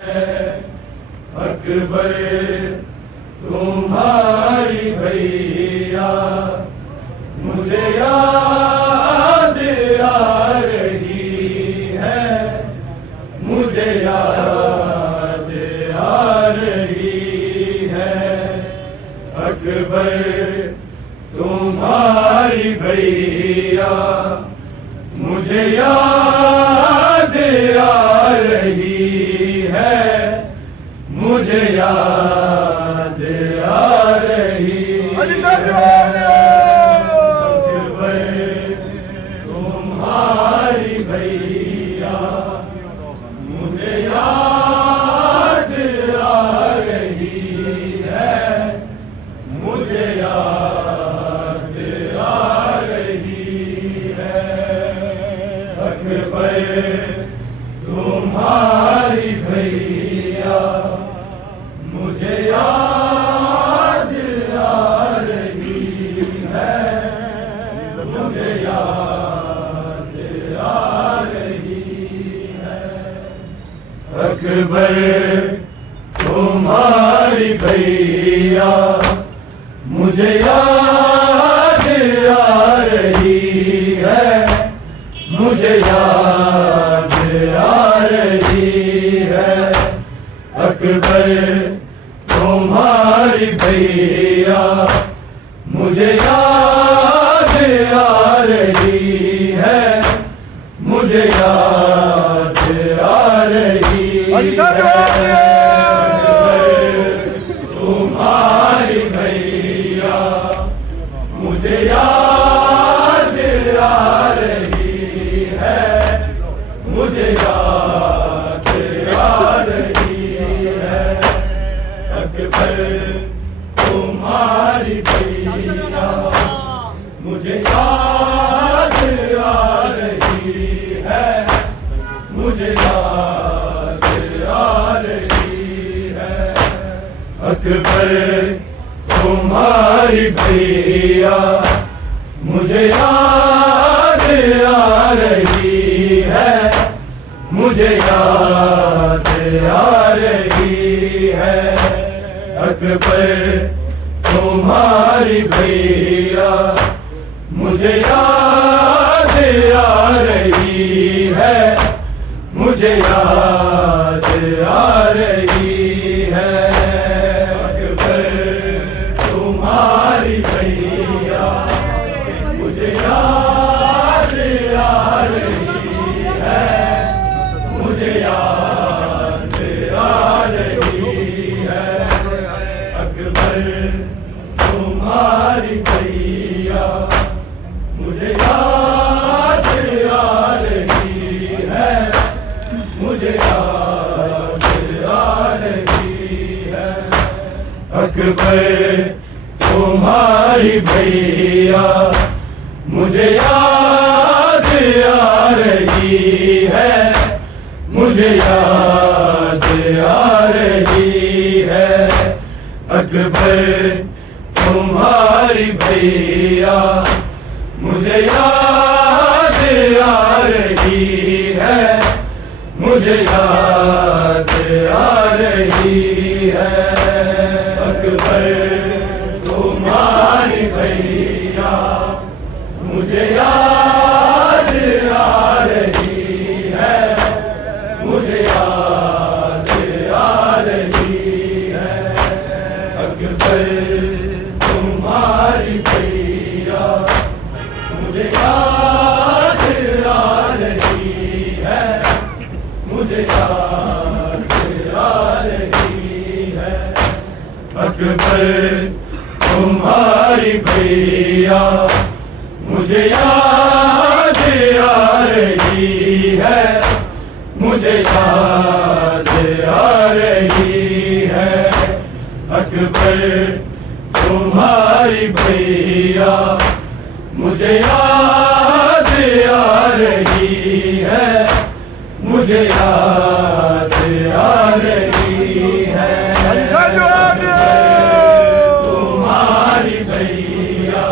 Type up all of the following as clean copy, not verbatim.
अकबर तुम्हारी भैया मुझे याद आ रही है, मुझे याद आ रही है। अकबर तुम्हारी भैया मुझे याद आ रही है, मुझे याद आ रही है। अकबर तुम्हारी भैया मुझे याद आ रही है, मुझे याद आ रही है। अकबर तुम्हारी भैया मुझे याद आ रही है, मुझे याद आ रही है। अकबर तुम्हारी भैया मुझे याद आ रही है, मुझे याद आ रही है। अकबर तुम्हारी भैया मुझे याद आ रही है, मुझे याद आ रही है। तुम्हारी भैया मुझे याद आ रही है, मुझे याद आ रही है। अकबर तुम्हारी भैया मुझे याद आ रही है, मुझे याद आ रही है। अकबर तुम्हारी भैया मुझे याद आ रही है, मुझे याद आ रही है। अकबर तुम्हारी भैया मुझे याद आ रही है, मुझे याद आ रही है। अकबर तुम्हारी भैया मुझे याद आ रही है, मुझे याद आ रही है। अकबर तुम्हारी भैया मुझे याद आ रही है, मुझे याद आ रही है। अकबर तुम्हारी भैया मुझे याद आ रही है, मुझे याद आ रही है। अकबर तुम्हारी भैया मुझे याद आ रही है, मुझे याद आ रही है। अकबर तुम्हारी भैया मुझे याद आ रही है, मुझे याद आ रही है। अकबर तुम्हारी भैया मुझे याद आ रही है, मुझे याद आ रही है। अकबर तुम्हारी भैया मुझे याद आ रही है, मुझे याद आ रही है। अकबर तुम्हारी भैया मुझे याद आ रही है, मुझे याद आ रही है। तुम्हारी भैया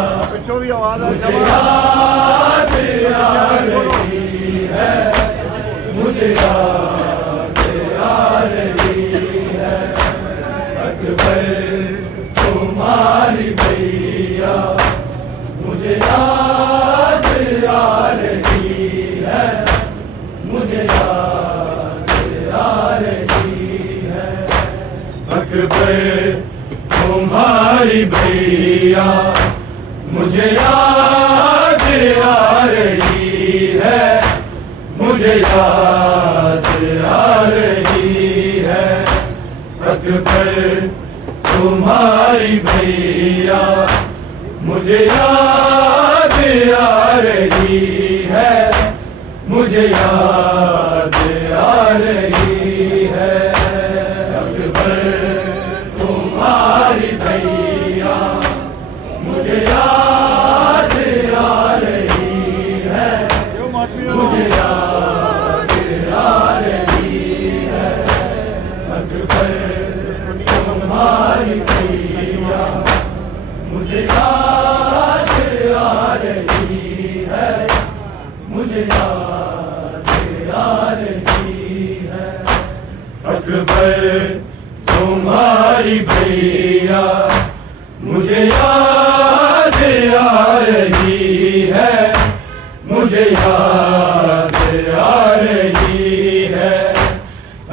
मुझे याद आ रही है, मुझे याद आ रही अकबर तुम्हारी भैया मुझे याद आ रही है, मुझे याद आ रही है। अकबर तुम्हारी भैया मुझे याद आ रही है, मुझे याद आ रही है। अकबर तुम्हारी भैया मुझे याद आ रही है, मुझे याद आ रही है। अकबर तुम्हारी भैया मुझे याद आ रही है, मुझे याद आ रही है। अकबर तुम्हारी भैया मुझे याद आ रही है, मुझे याद आ रही है।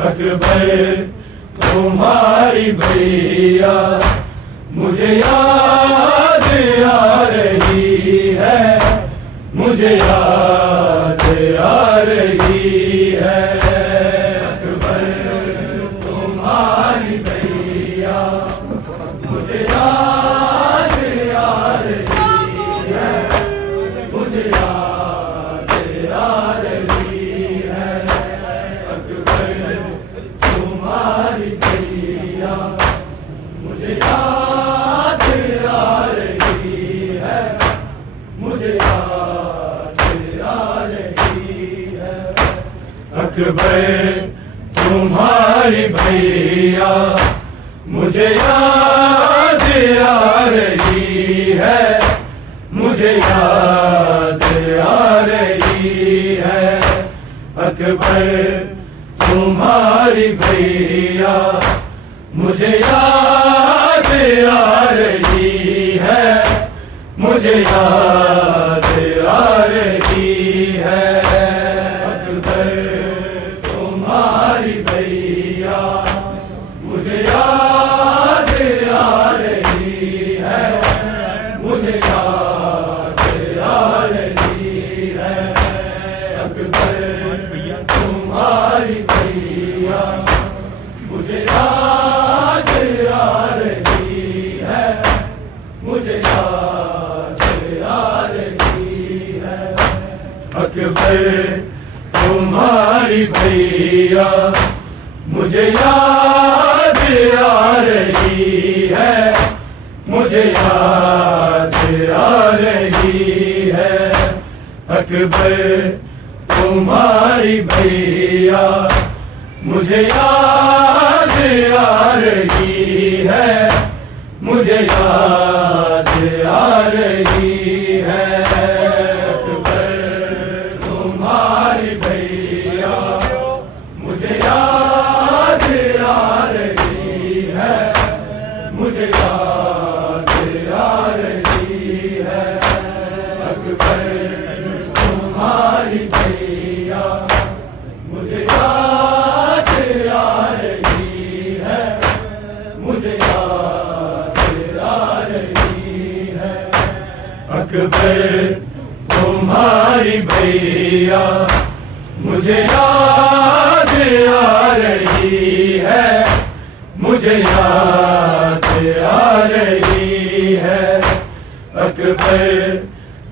अकबर तुम्हारी भैया मुझे याद आ रही है, मुझे याद आ रही है। अकबर तुम्हारी भैया मुझे याद आ रही है, मुझे याद आ रही है। अकबर तुम्हारी भैया मुझे याद आ रही है, मुझे याद आ रही है। अकबर तुम्हारी भैया मुझे याद आ रही है, मुझे याद आ रही है। अकबर तुम्हारी भैया मुझे याद आ रही है, मुझे याद आ रही है। अकबर तुम्हारी भैया मुझे याद आ रही है, मुझे याद आ रही है। अकबर तुम्हारी भैया मुझे याद आ रही है, मुझे याद आ रही है। अकबर तुम्हारी भैया मुझे याद आ रही है, मुझे याद आ रही है। अकबर तुम्हारी भैया मुझे याद आ रही है, मुझे याद आ रही है। अकबर तुम्हारी भैया मुझे याद आ रही है, मुझे याद आ रही है। अकबर तुम्हारी भैया मुझे याद आ रही है, मुझे याद आ रही है। अकबर तुम्हारी भैया मुझे याद आ रही है, मुझे याद आ रही है। अकबर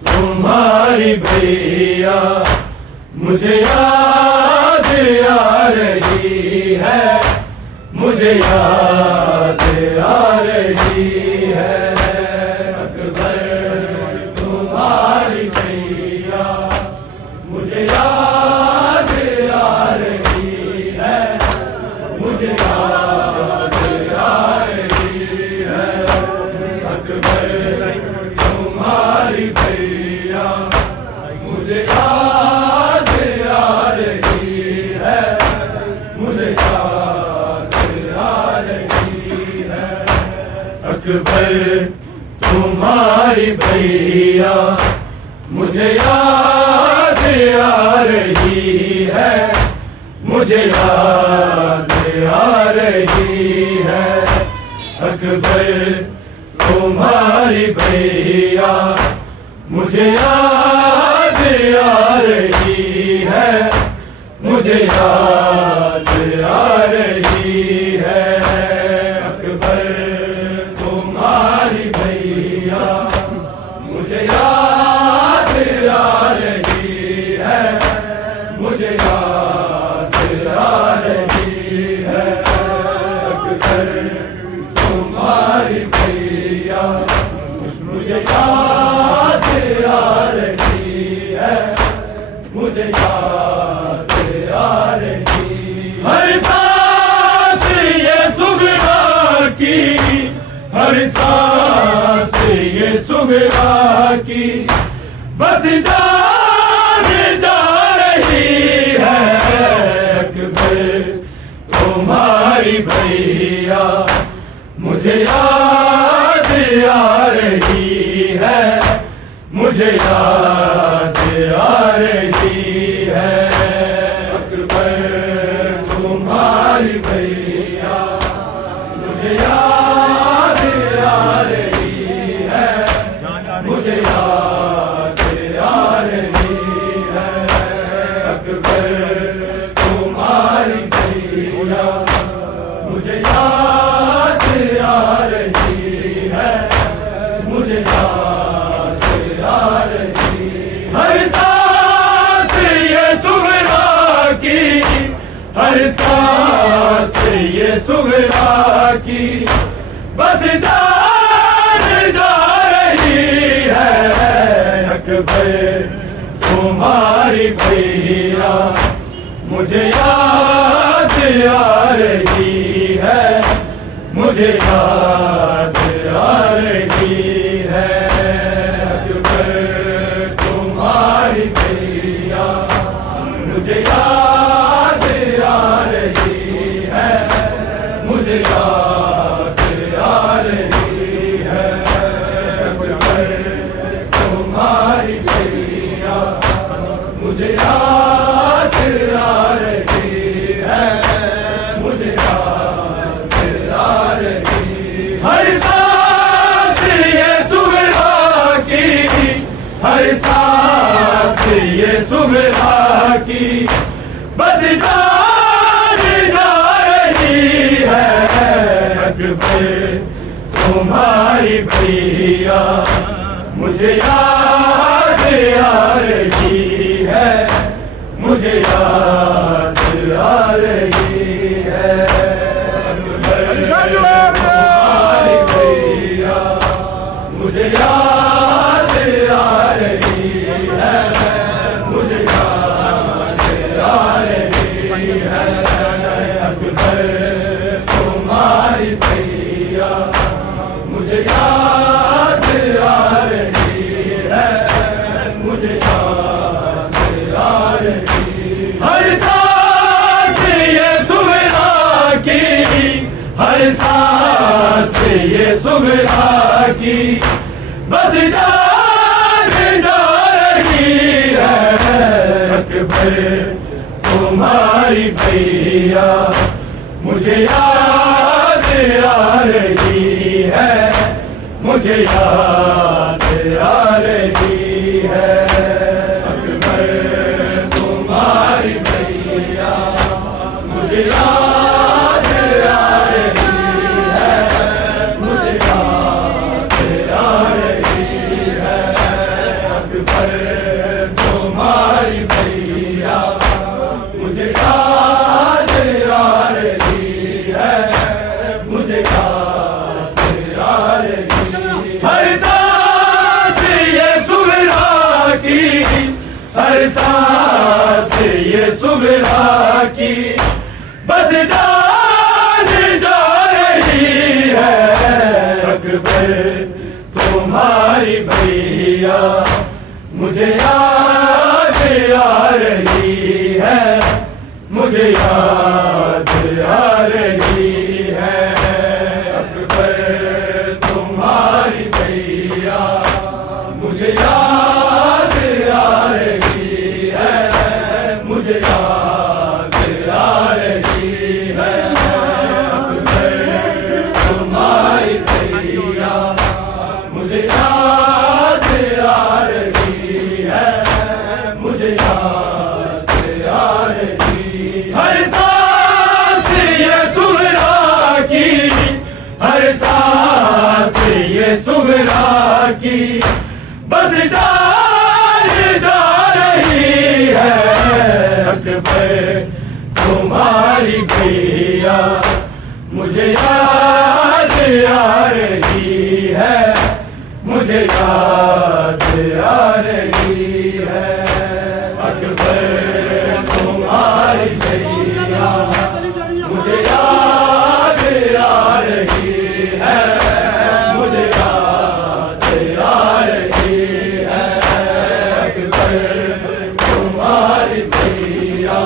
तुम्हारी भैया मुझे याद आ रही है, मुझे याद आ रही है। अकबर तुम्हारी भैया मुझे याद आ रही है, मुझे याद आ रही है। अकबर तुम्हारी भैया मुझे याद आ रही है, मुझे याद आ रही है। अकबर तुम्हारी भैया मुझे याद आ रही है, मुझे याद आ रही है। अकबर तुम्हारी भैया मुझे याद आ रही है, मुझे याद आ रही है। अकबर तुम्हारी भैया मुझे याद आ रही है, मुझे याद आ रही है। अकबर तुम्हारी भैया मुझे याद आ रही है, मुझे याद आ रही। हर सांस ये सुगरा की, हर सांस ये सुगरा की बस जान जा रही है। अकबर तुम्हारी भैया मुझे याद आ रही है, मुझे याद आ रही है। अकबर तुम्हारी भैया मुझे याद आ रही है, मुझे याद आ रही है। अकबर तुम्हारी भैया मुझे याद आ रही है, मुझे याद आ रही। हर सांस ये सुगरा की, हर सांस ये सुगरा की बस जान जा रही है। अकबर तुम्हारी भैया मुझे याद आ रही है, मुझे याद आ रही है। अकबर तुम्हारी भैया मुझे याद आ रही है, मुझे याद आ रही है। अकबर तुम्हारी भैया मुझे याद आ रही है, मुझे याद आ रही। हर सांस ये सुगरा की, हर सांस ये सुगरा की बस जान जा रही है। अकबर तुम्हारी भैया मुझे याद आ रही है, मुझे याद आ रही है। अकबर तुम्हारी भैया मुझे याद आ रही है, मुझे याद आ रही है। अकबर तुम्हारी भैया मुझे याद आ रही है, मुझे याद आ रही। हर सांस ये सुगरा की, हर सांस ये सुगरा की बस जान जा रही है। अकबर तुम्हारी भैया मुझे याद आ रही है, मुझे याद आ रही है। अकबर तुम्हारी भैया मुझे याद आ रही है, मुझे याद आ रही है। अकबर तुम्हारी भैया मुझे याद आ रही है, मुझे याद आ रही। हर सांस ये सुगरा की, हर सांस ये सुगरा की बस जान जा रही है। अकबर तुम्हारी भैया मुझे याद आ रही है, मुझे याद आ रही है। अकबर तुम्हारी भैया मुझे याद आ रही है, मुझे याद आ रही है। अकबर तुम्हारी मुझे याद आ रही है, मुझे याद आ रही है। अकबर तुम्हारी भैया मुझे याद आ रही है, मुझे याद आ रही है। अकबर तुम्हारी भैया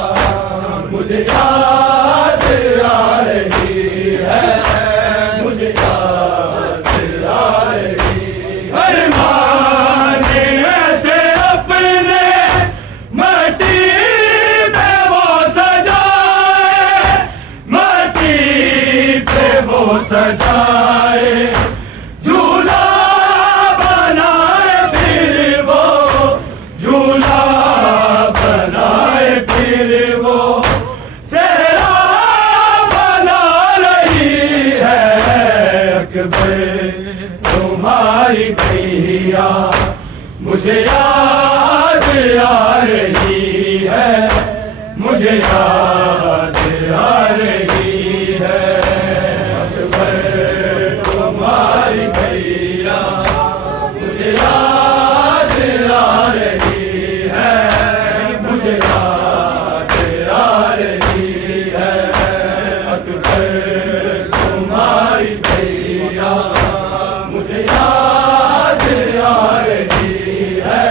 मुझे याद आ रही है, मुझे याद आ रही है। अरमान ऐसे अपने माटी पे वो सजाए, माटी पे वो सजाए, झूला बनाए फिर वो, झूला बनाए फिर वो, सेहरा बना रही है। अकबर तुम्हारी भैया मुझे याद आ रही है, मुझे याद आ रही है। अकबर तुम्हारी भैया मुझे याद आ रही है, मुझे याद आ रही है। अकबर तुम्हारी भैया मुझे याद आ रही है,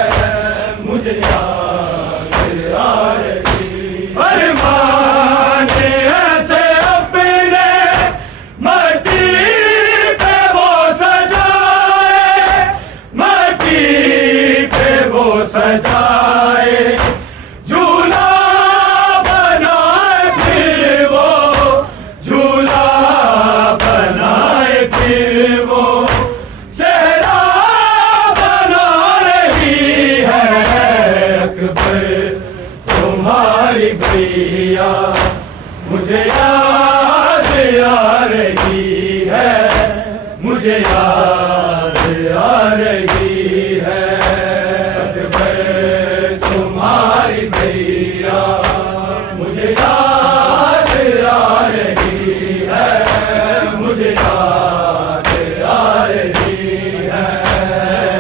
मुझे याद आ रही। अरमान ऐसे अपने माटी पे वो सजाए, माटी पे वो सजाए, झूला बनाए फिर वो, झूला बनाए फिर वो, सेहरा बना रही है। अकबर तुम्हारी भैया मुझे याद आ रही है, मुझे याद आ रही है। अकबर तुम्हारी भैया मुझे याद आ रही है, मुझे याद आ रही है।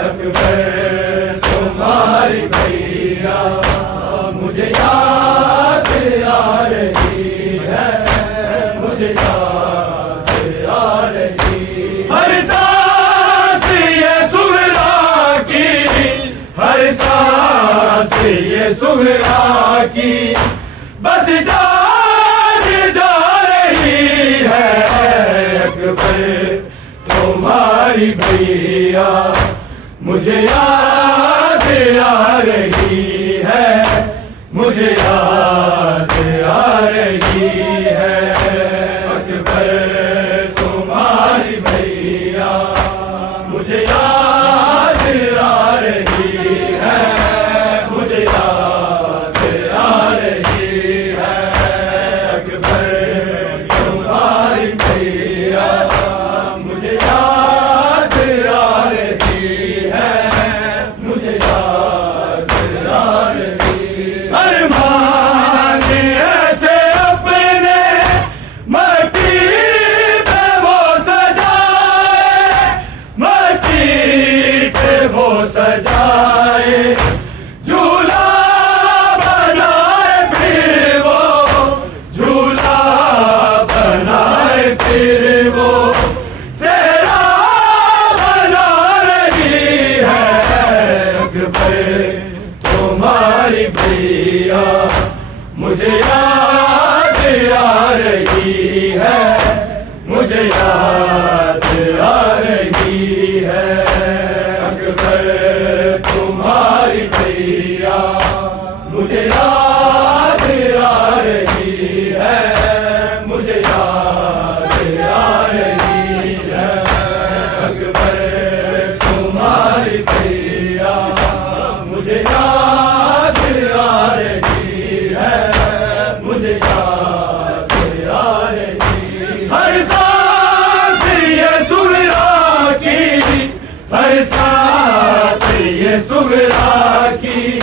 अकबर तुम्हारी भैया मुझे याद आ रही है, मुझे याद आ रही। हर सांस ये सुगरा की, हर सांस ये सुगरा की, बस जान जा रही है। अकबर तुम्हारी भैया मुझे याद आ रही है, मुझे याद आ रही है। अकबर तुम्हारी भैया मुझे याद आ रही है, मुझे याद आ रही है। अकबर तुम्हारी भैया मुझे याद आ रही है, मुझे याद आ रही है। अरमान ऐसे अपने माटी पे वो सजाए, माटी पे वो सजाए, झूला बनाए फिर वो, झूला बनाए फिर वो, सेहरा बना रही है। अकबर तुम्हारी भैया मुझे याद आ रही है, मुझे याद आ रही है। अकबर तुम्हारी भैया मुझे याद आ रही है, मुझे याद आ रही है। अकबर तुम्हारी भैया मुझे याद आ रही है, मुझे याद आ रही है। हर सांस ये सुगरा की, हर सांस ये सुगरा की,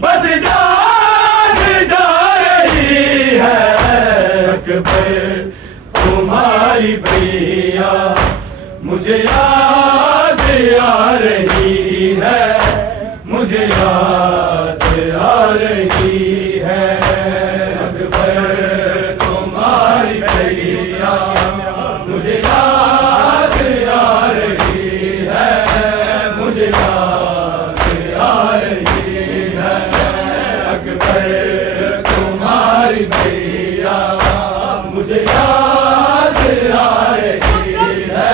बस जान जा रही है। अकबर तुम तुम्हारी भैया मुझे याद आ रही है, मुझे याद आ रही है। अकबर तुम्हारी भैया मुझे याद आ रही है, मुझे याद आ रही है। अकबर तुम्हारी भैया मुझे याद आ रही है,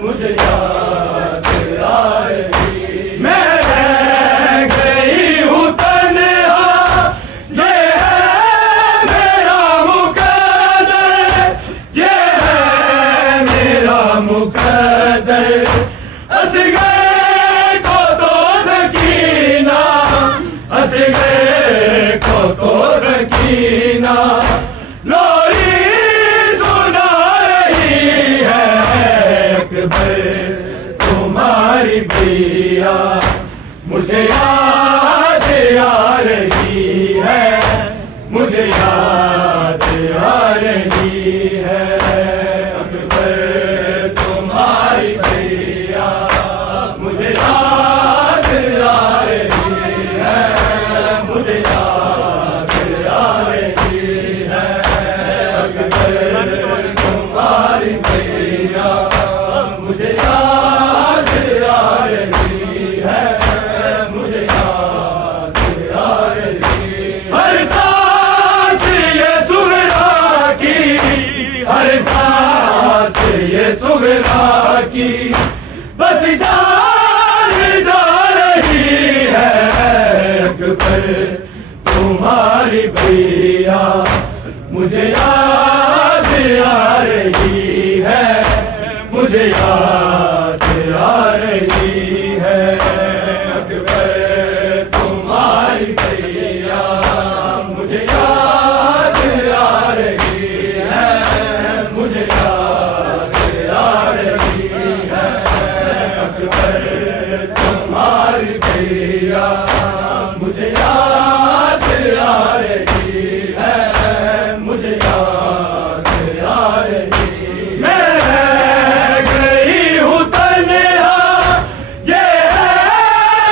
मुझे याद आ रही। मैं रह गई हूँ तन्हा, ये है मेरा मुकद्दर, ये है मेरा मुकद्दर। असगर को तो सकीना, असगर को तो सकीना लोरी सुना रही है। अकबर तुम्हारी भैया मुझे याद आ रही है, मुझे याद आ रही है। अकबर तुम्हारी भैया मुझे याद आ रही है, मुझे याद आ रही है। अकबर तुम्हारी भैया मुझे याद आ रही है, मुझे याद आ रही है। हर सांस ये सुगरा की, हर सांस ये सुगरा की बस जान जा रही है। अकबर तुम्हारी भैया मुझे याद आ रही है, मुझे याद आ रही है। अकबर तुम्हारी भैया मुझे याद आ रही है, मुझे याद आ रही है। अकबर तुम्हारी भैया मुझे याद आ रही है, मुझे याद आ रही। मैं रह गई हूँ तन्हा, ये है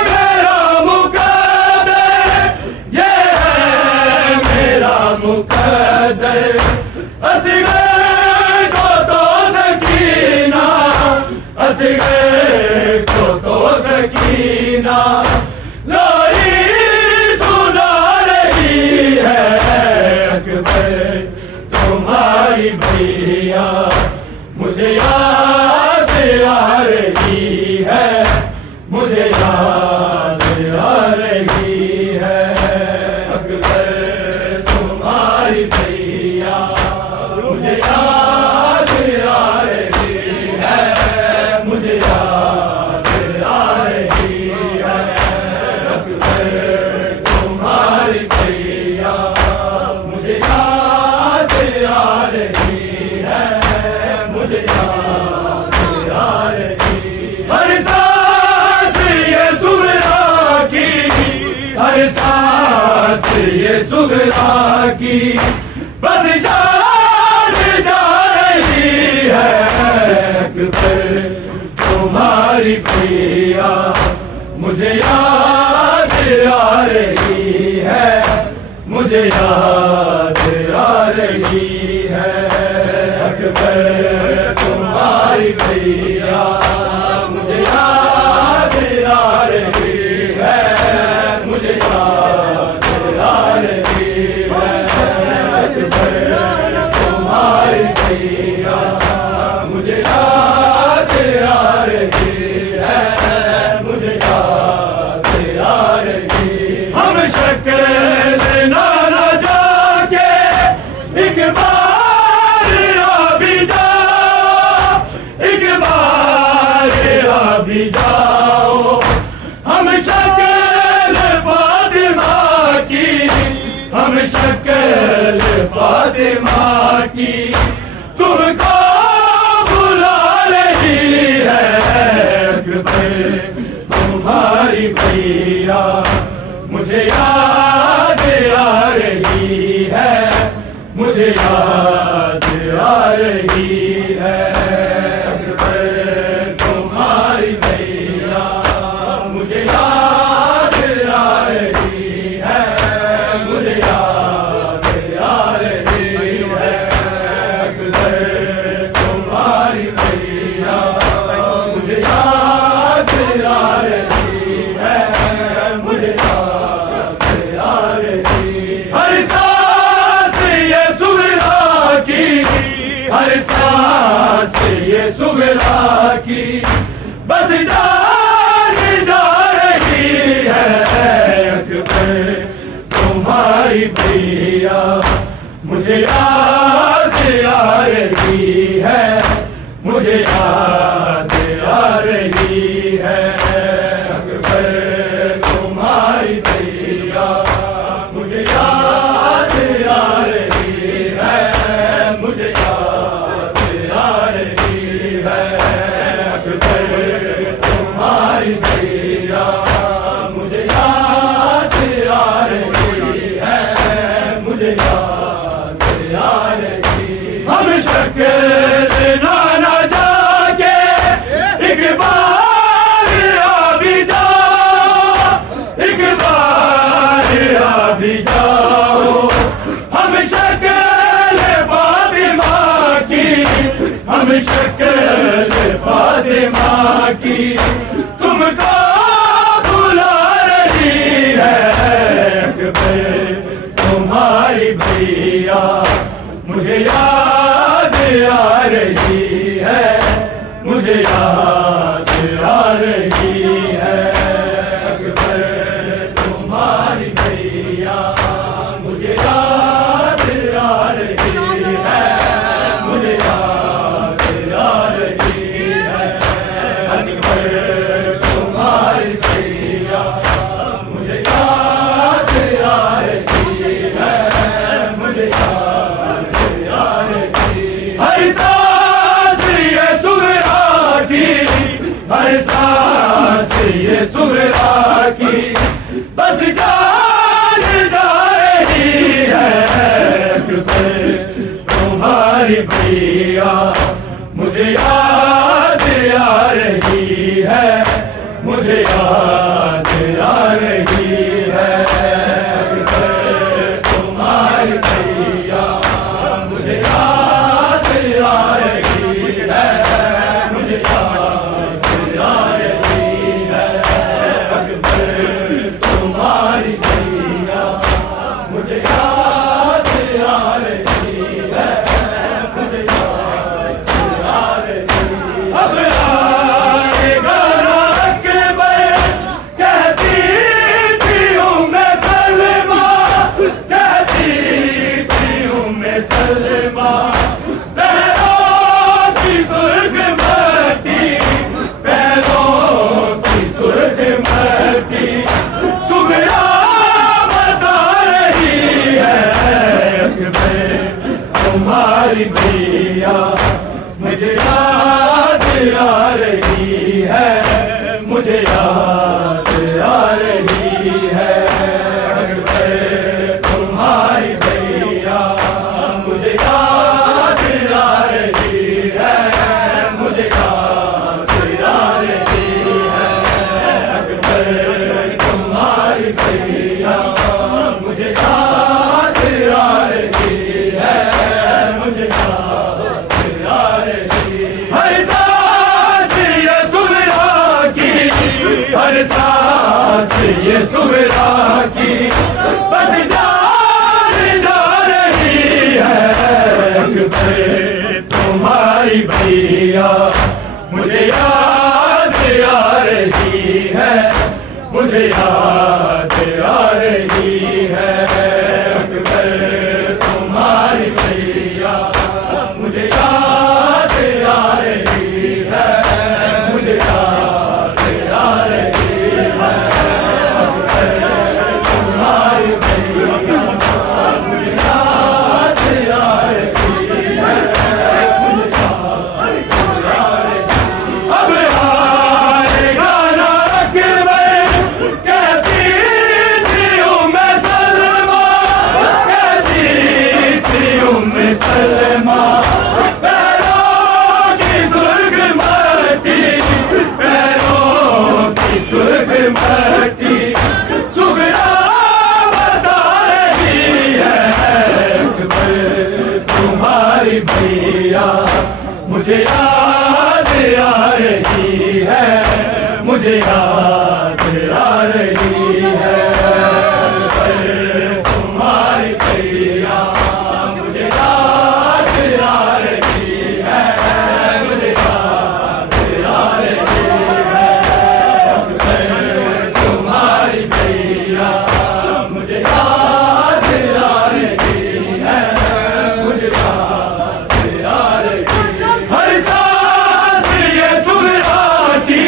मेरा मुकद्दर, ये है मेरा मुकद्दर। असगर को तो सकीना, असगर को तो सकीना लोरी सुना रही है। अकबर तुम्हारी भैया मुझे याद आ रही है, मुझे याद आ रही है। अकबर तुम्हारी भैया मुझे याद आ रही है, मुझे याद आ रही है। अकबर तुम्हारी भैया मुझे याद आ रही है, मुझे याद आ रही। हर सांस ये सुगरा की, हर सांस ये सुगरा की बस जान जा रही है। अकबर तुम्हारी भैया मुझे याद आ रही है, मुझे याद आ रही है। अकबर तुम्हारी भैया मुझे याद आ रही है, मुझे याद आ रही है। अकबर तुम्हारी भैया मुझे याद आ रही है, मुझे याद आ रही। हम शक्ल ना जाके एक बार आ भी जाओ, एक बार आ भी जाओ। हम शक्ल फातिमा की, हम शक्ल फातिमा की तुमको बुला रही है। अकबर तुम्हारी भैया मुझे याद आ रही है, मुझे याद आ रही रही है, अकबर तुम्हारी भैया मुझे याद आ रही है, मुझे याद आ रही है, अकबर तुम्हारी भैया मुझे याद आ रही है, मुझे याद आ रही है। हर सांस ये सुबह की, हर सांस ये सुबह की बस जान जा रही है, अकबर तुम्हारी भैया मुझे याद आ रही है, मुझे याद आ रही है, अकबर तुम्हारी भैया मुझे याद आ रही है, मुझे याद आ रही है, अकबर तुम्हारी भैया मुझे याद आ रही है, मुझे याद आ रही है। हम शक्ल ना जाके एक बार आ भी जाओ, एक बार आ भी जाओ, हम शक्ल फातिमा की, हम शक्ल फातिमा की तुमको बुला रही है, अकबर तुम्हारी भैया मुझे याद आ रही है, मुझे याद आ रही है, अकबर तुम्हारी भैया मुझे याद आ रही है, मुझे याद आ रही है, अकबर तुम्हारी भैया मुझे याद आ रही है, मुझे याद आ रही है। हर सांस ये सुबह की, हर सांस ये सुबह की बस जान जा रही है, अकबर तुम्हारी भैया मुझे याद आ रही है, मुझे याद आ रही है, अकबर तुम्हारी भैया मुझे याद आ रही है, मुझे याद आ रही है, अकबर तुम्हारी भैया मुझे याद आ रही है, मुझे याद आ रही है। अब आएगा अकबर कहती थी उम्मे सलमा, कहती थी उम्मे सलमा, पैरों की सुर्ख मट्टी, पैरों की सुर्ख मट्टी सुगरा बता रही है, अकबर तुम्हारी भैया मुझे याद आ रही है, मुझे याद आ रही है, अकबर तुम्हारी भैया मुझे याद आ रही है, मुझे याद आ रही है, अकबर तुम्हारी भैया मुझे याद आ रही है, मुझे याद आ रही है। हर सांस ये सुबह की, हर सांस ये सुबह की बस जान जा रही है, अकबर तुम्हारी भैया मुझे याद आ रही है, मुझे याद आ रही है, अकबर तुम्हारी भैया मुझे याद आ रही है, मुझे याद आ रही है, अकबर तुम्हारी भैया मुझे याद आ रही है, मुझे याद आ रही है। अब आएगा ना अकबर कहती थी उम्मे मुझे याद आ रही है, मुझे याद आ रही है। तुम्हारी भैया मुझे याद आ रही है, मुझे याद आ रही है। तुम्हारी भैया मुझे याद आ रही है, मुझे याद आ रही है। हर सांस ये सुबह की,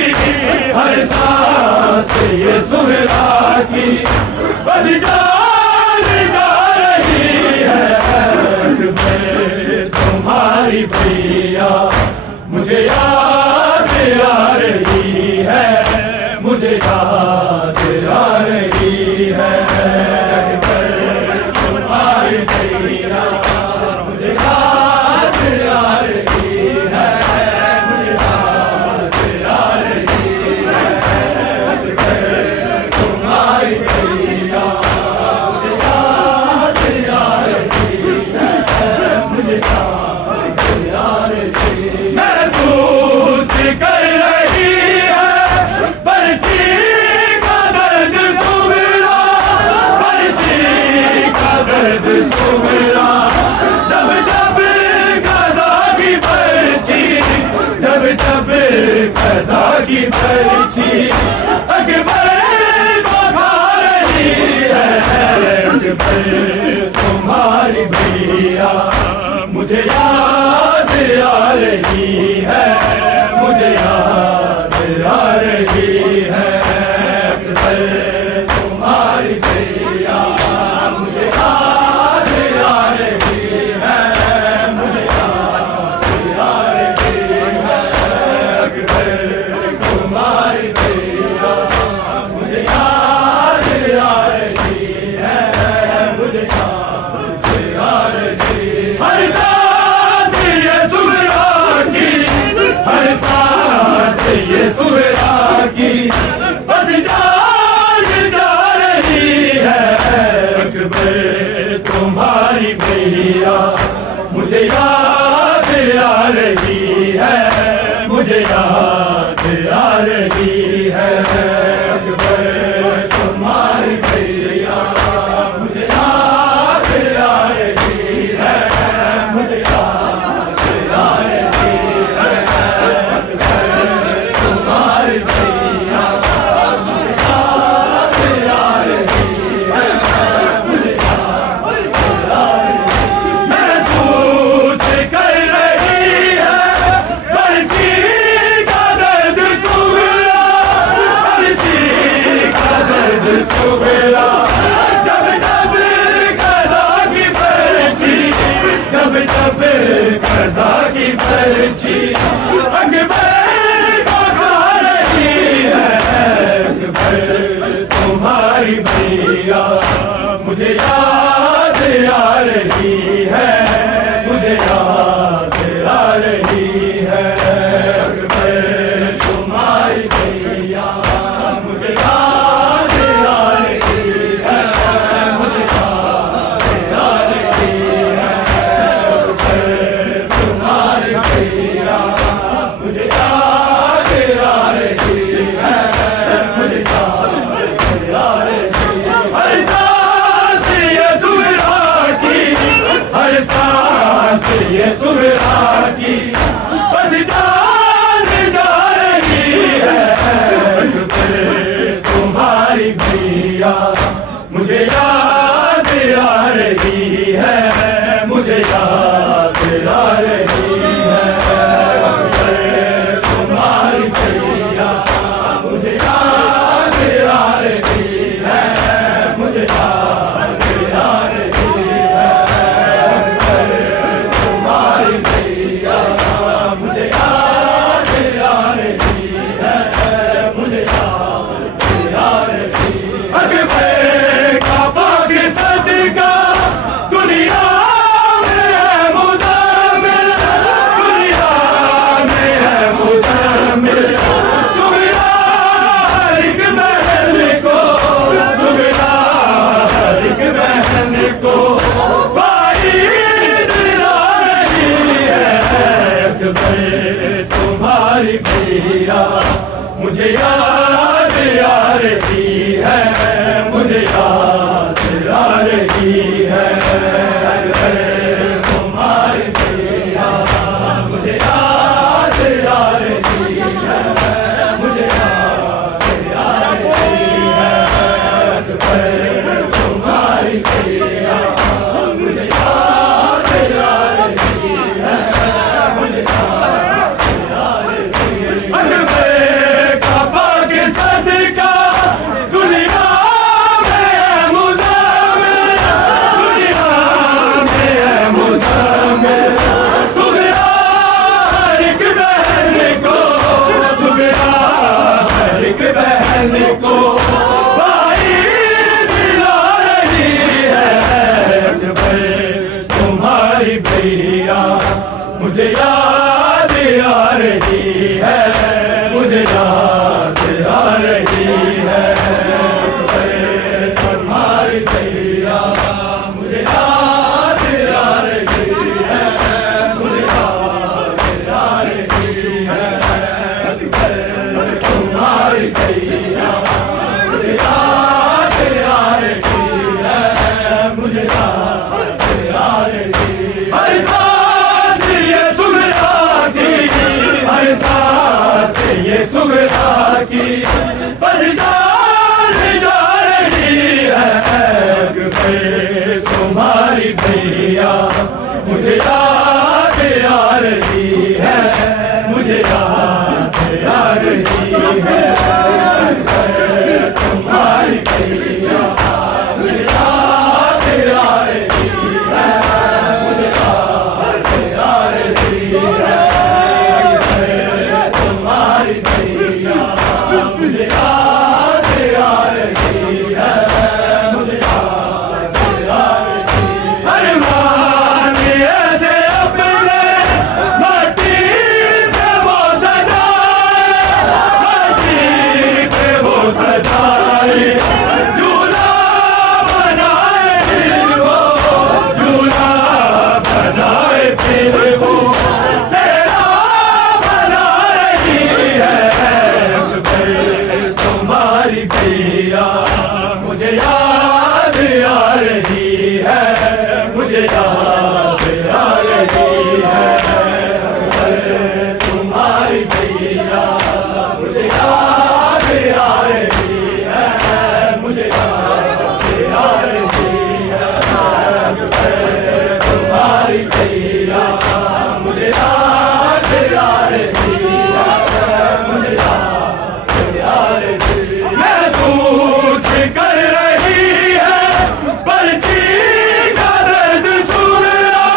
हर सांस ये सुबह की बस जान जा रही है। तुम्हारी भैया मुझे याद आ रही है, मुझे याद आ रही है। तुम्हारी भैया मुझे याद आ रही है, मुझे याद आ रही है। तुम्हारी भैया मुझे याद आ रही है, मुझे याद आ रही है। महसूस कर रही है पर्ची का दर्द सुबह, पर्ची का दर्द सुबह। जब जब कज़ा की पर्ची, जब जब कज़ा की पर्ची अकबर को खा रही है, अकबर तुम्हारी भैया मुझे याद आ रही है, मुझे याद आ रही है। अकबर तुम्हारी भैया मुझे याद आ रही है, मुझे याद आ रही है। अकबर तुम्हारी भैया मुझे याद आ रही है, मुझे याद आ रही है। हर सांस ये सुबह की, हर सांस ये सुबह की बस जान जा रही है। अकबर तुम्हारी भैया मुझे याद आ रही है, मुझे याद आ रही है। अकबर तुम्हारी भैया मुझे याद आ रही है, मुझे याद आ रही है। अकबर तुम्हारी भैया मुझे याद आ रही है, मुझे याद आ रही है। महसूस कर रही है पर्ची का दर्द सुबह, पर्ची का दर्द सुबह। जब जब कज़ा की पर्ची, जब जब कज़ा की पर्ची अकबर को खा रही है। अकबर तुम्हारी भैया मुझे याद आ रही है, मुझे याद आ रही है। अकबर तुम्हारी भैया मुझे याद आ रही है, मुझे याद आ रही है। अकबर तुम्हारी भैया मुझे याद आ रही है, मुझे याद आ रही है। हर सांस ये सुबह की, हर सांस ये सुबह की बस जान जा रही है। अकबर तुम्हारी भैया मुझे याद आ रही है, मुझे याद आ रही है। अकबर तुम्हारी भैया मुझे याद आ रही है, मुझे याद आ रही है। अकबर तुम्हारी भैया मुझे याद आ रही है, मुझे याद आ रही है तुम्हारी भैया, मुझे याद आ रही है, मुझे याद आ रही है तुम्हारी भैया, मुझे याद आ रही है, मुझे याद आ रही है। काबा के सदका दुनिया में है मुज़म्मिल, दुनिया में है मुज़म्मिल, सुगरा हर एक बहन को, सुगरा हर एक बहन को भाई दिला रही है अकबर तुम्हारी भैया, मुझे याद आ रही है, मुझे याद आ रही है तुम्हारी भैया, मुझे याद आ रही है, मुझे याद आ रही है तुम्हारी भैया, मुझे याद आ रही है, मुझे याद आ रही है। हर सांस ये सुगरा की, हर सांस ये सुगरा की बस जान जा रही है अकबर तुम्हारी भैया, मुझे याद आ रही है, मुझे याद आ रही है अकबर तुम्हारी भैया, मुझे याद आ रही है, मुझे याद आ रही है अकबर तुम्हारी भैया, मुझे याद आ रही है, मुझे याद आ रही है। अरमान ऐसे अपने माटी पे वो सजाए, माटी पे वो सजाए, झूला बनाए फिर वो, झूला बनाए फिर वो, सेरा बना रही है अकबर तुम्हारी भैया, मुझे याद आ रही है, मुझे याद आ रही है अकबर तुम्हारी भैया, मुझे याद आ रही है, मुझे याद आ रही है अकबर तुम्हारी भैया, मुझे याद आ रही है, मुझे याद आ रही है। महसूस कर रही है पर्ची का दर्द सुगरा,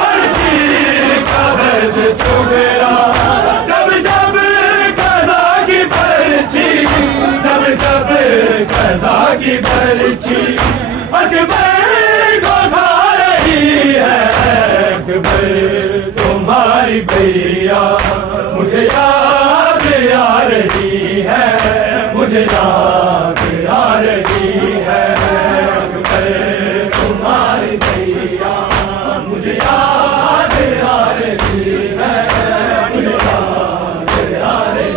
पर्ची का दर्द सुगरा, जब जब कज़ा की पर्ची, जब जब कज़ा की पर्ची अकबर को खा रही है अकबर तुम्हारी भैया, मुझे याद आ रही है, मुझे याद आ रही है अकबर तुम्हारी भैया, मुझे याद आ रही है, मुझे याद आ रही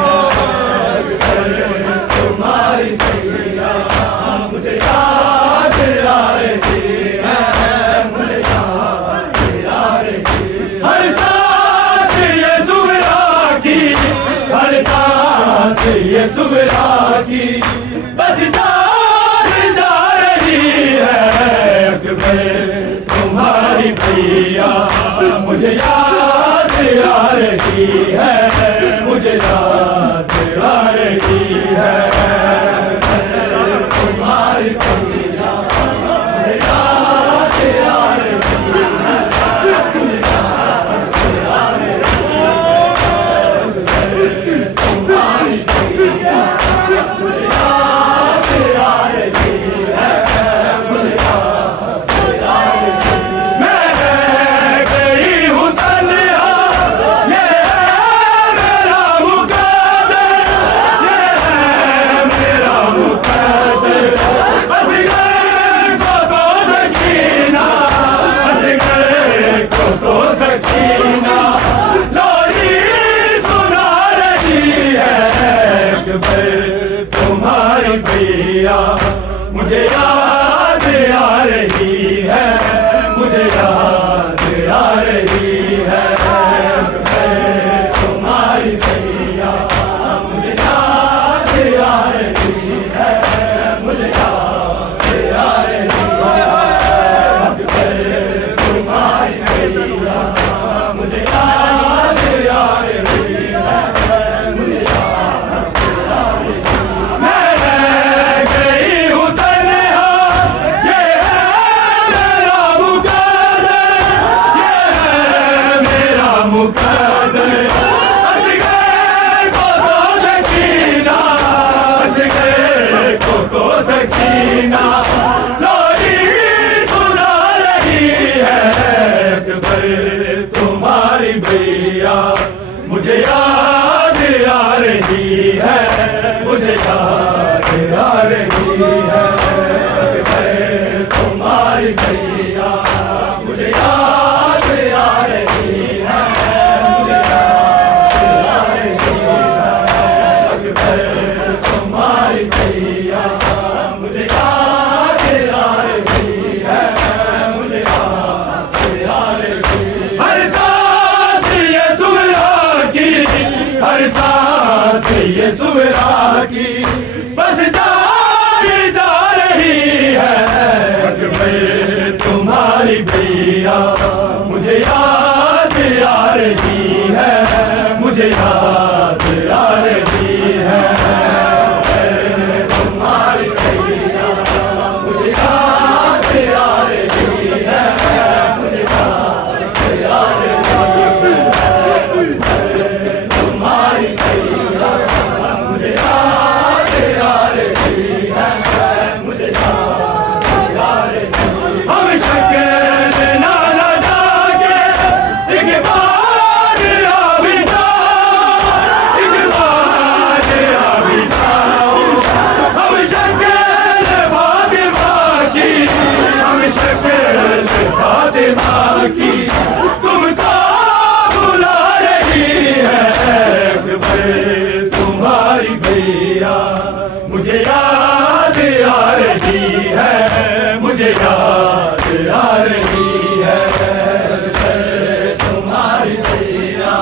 है अकबर तुम्हारी भैया, मुझे याद आ रही है, मुझे याद आ रही है। हर सांस ये सुगरा की, हर सांस ये सुगरा की बस जान जा रही है अकबर तुम्हारी भैया, मुझे याद आ रही है, मुझे याद आ रही है तुम्हारी भैया, मुझे याद आ रही है, मुझे याद आ रही है तुम्हारी भैया, मुझे याद आ रही है, मुझे याद आ रही है। मैं गई हूँ तन्हा, ये मेरा मुकद्दर, ये मेरा मुकद्दर, बस घर को तो असगर कोको सकीना, असगर कोको सकीना लोरी सुना रही है। अकबर तुम्हारी भैया मुझे याद आ रही है, मुझे याद आ रही है। अकबर तुम्हारी भैया मुझे याद आ रही है, मुझे याद आ रही है। अकबर तुम्हारी भैया मुझे याद आ रही है, मुझे याद आ रही है। हर सांस ये सुबह की, हर सांस ये सुबह की बस जा रही है। अकबर तुम्हारी भैया मुझे याद आ रही है, मुझे याद आ रही है। अकबर तुम्हारी भैया मुझे याद आ रही है, मुझे याद आ रही है। तुम्हारी भैया मुझे याद आ रही है, मुझे याद आ रही है। हम शक्ल ना जाके एक बार आ भी जाओ, एक बार आ भी जाओ। हम शक्ल फातिमा की, हम शक्ल फातिमा की तुमको बुला रही है। अकबर तुम्हारी भैया मुझे याद आ रही है, मुझे याद आ रही है। अकबर तुम्हारी भैया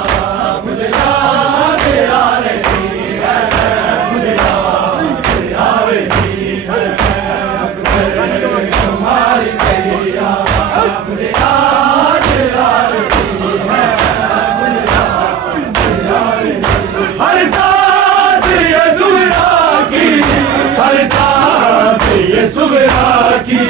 मुझे याद आ रही है, मुझे याद आ रही है। अकबर तुम्हारी भैया मुझे याद आ रही है, मुझे याद आ रही है। हर सांस ये सुबह की, हर सांस ये सुबह की